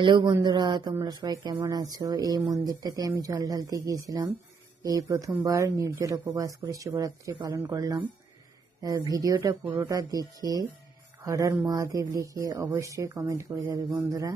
Hello বন্ধুরা, তোমরা সবাই কেমন আছো? এই মন্দিরটাতে আমি জল ঢালতে গিয়েছিলাম। এই প্রথমবার নির্জল উপবাস করে শিবরাত্রি পালন করলাম। ভিডিওটা পুরোটা দেখে হর হর মহাদেব লিখে অবশ্যই কমেন্ট করে যাবে বন্ধুরা।